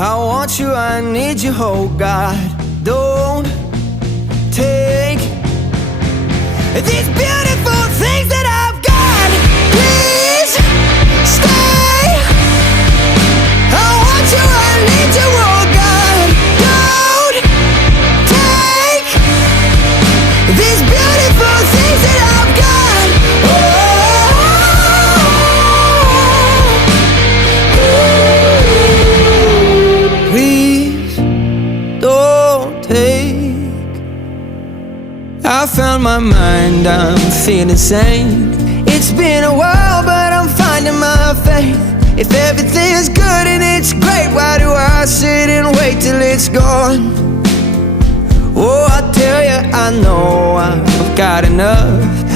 I want you, I need you, oh God. Don't take these beautiful things that I've got. Please stay. I want you, I need you, oh God. Don't take these beautiful things that I've got. Please don't take. I found my mind, I'm feeling sane. It's been a while, but I'm finding my faith. If everything's good and it's great, why do I sit and wait till it's gone? Oh, I tell you, I know I've got enough.